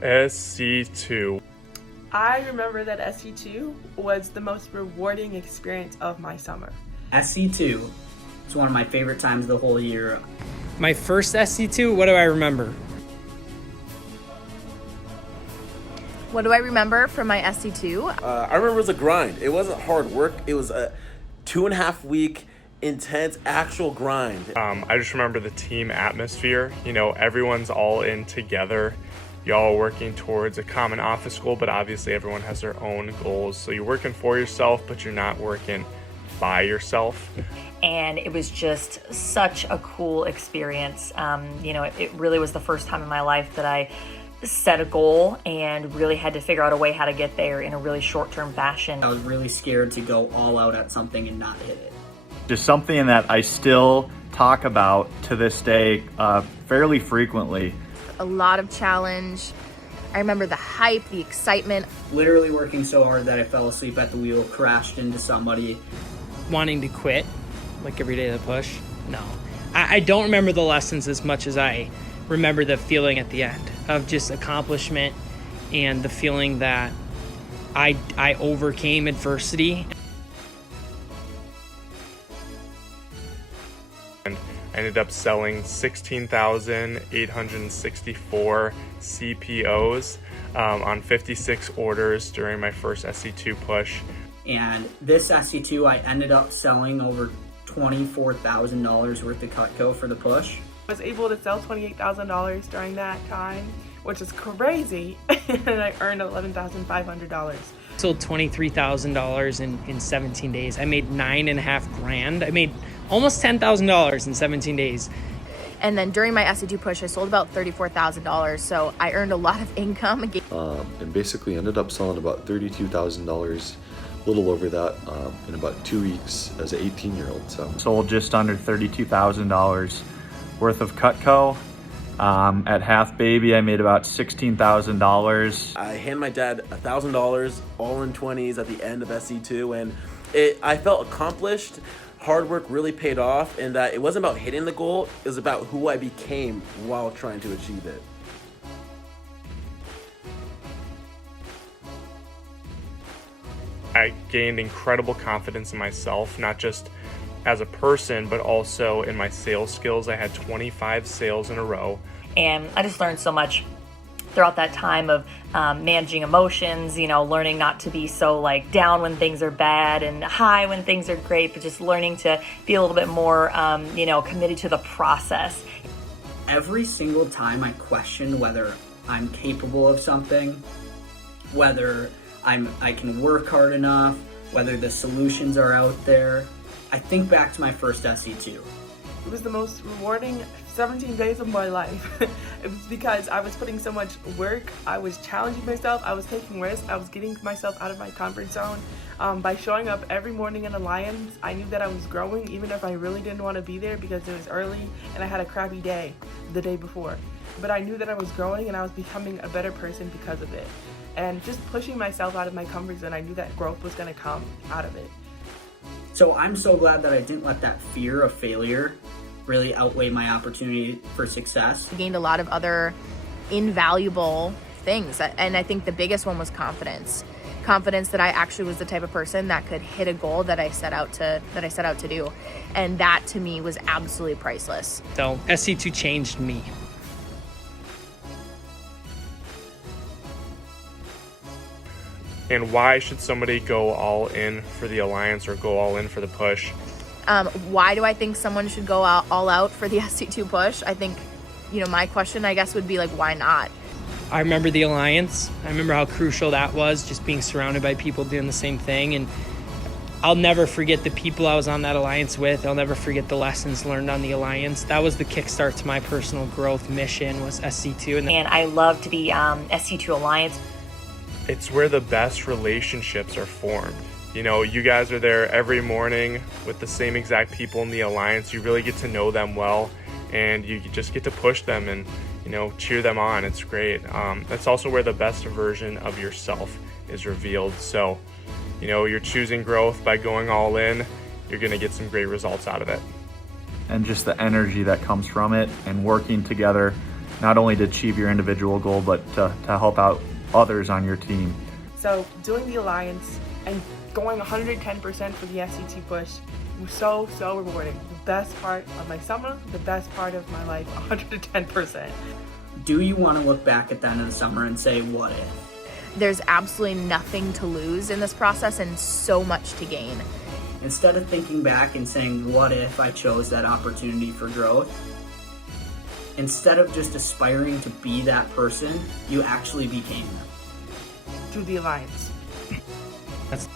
Sc2. I remember that Sc2 was the most rewarding experience of my summer. Sc2 is one of my favorite times of the whole year. My first Sc2, what do I remember? What do I remember from my Sc2? I remember it was a grind. It wasn't hard work. It was a 2.5 week intense actual grind. I just remember the team atmosphere. You know, everyone's all in together. Y'all working towards a common office goal, but obviously everyone has their own goals. So you're working for yourself, but you're not working by yourself. And it was just such a cool experience. You know, it really was the first time in my life that I set a goal and really had to figure out a way how to get there in a really short-term fashion. I was really scared to go all out at something and not hit it. Just something that I still talk about to this day fairly frequently. A lot of challenge. I remember the hype, the excitement. Literally working so hard that I fell asleep at the wheel, crashed into somebody. Wanting to quit, like every day of the push? No. I don't remember the lessons as much as I remember the feeling at the end of just accomplishment and the feeling that I overcame adversity. And I ended up selling 16,864 CPOs on 56 orders during my first Sc2 push. And this Sc2, I ended up selling over $24,000 worth of Cutco for the push. I was able to sell $28,000 during that time, which is crazy, and I earned $11,500. Sold $23,000 in 17 days. I made $9.5 grand. I made almost $10,000 in 17 days. And then during my Sc2 push, I sold about $34,000. So I earned a lot of income. And basically ended up selling about $32,000, a little over that, in about 2 weeks as an 18-year-old. So Sold just under $32,000 worth of Cutco. At Half Baby, I made about $16,000. I handed my dad $1,000 all in 20s at the end of Sc2, and I felt accomplished. Hard work really paid off, and that it wasn't about hitting the goal, it was about who I became while trying to achieve it. I gained incredible confidence in myself, not just as a person, but also in my sales skills. I had 25 sales in a row. And I just learned so much throughout that time of managing emotions, you know, learning not to be so like down when things are bad and high when things are great, but just learning to be a little bit more, you know, committed to the process. Every single time I question whether I'm capable of something, whether I can work hard enough, whether the solutions are out there, I think back to my first Sc2. It was the most rewarding 17 days of my life. It was because I was putting so much work, I was challenging myself, I was taking risks, I was getting myself out of my comfort zone. By showing up every morning in Alliance, I knew that I was growing, even if I really didn't want to be there because it was early and I had a crappy day the day before. But I knew that I was growing and I was becoming a better person because of it. And just pushing myself out of my comfort zone, I knew that growth was going to come out of it. So I'm so glad that I didn't let that fear of failure really outweigh my opportunity for success. I gained a lot of other invaluable things. And I think the biggest one was confidence. Confidence that I actually was the type of person that could hit a goal that I set out to do. And that to me was absolutely priceless. So Sc2 changed me. And why should somebody go all in for the Alliance or go all in for the push? Why do I think someone should go all out for the Sc2 push? I think, you know, my question, I guess, would be like, why not? I remember the Alliance. I remember how crucial that was, just being surrounded by people doing the same thing. And I'll never forget the people I was on that Alliance with. I'll never forget the lessons learned on the Alliance. That was the kickstart to my personal growth mission, was Sc2. And I loved the Sc2 Alliance. It's where the best relationships are formed. You know, you guys are there every morning with the same exact people in the Alliance. You really get to know them well, and you just get to push them and, you know, cheer them on. It's great. That's also where the best version of yourself is revealed. So, you know, you're choosing growth by going all in. You're going to get some great results out of it. And just the energy that comes from it and working together not only to achieve your individual goal, but to help out others on your team. So doing the Alliance and going 110% for the SC2 push was so rewarding. The best part of my summer, the best part of my life, 110%. Do you want to look back at the end of the summer and say, what if? There's absolutely nothing to lose in this process and so much to gain. Instead of thinking back and saying, what if I chose that opportunity for growth? Instead of just aspiring to be that person, you actually became them. Through the Alliance. That's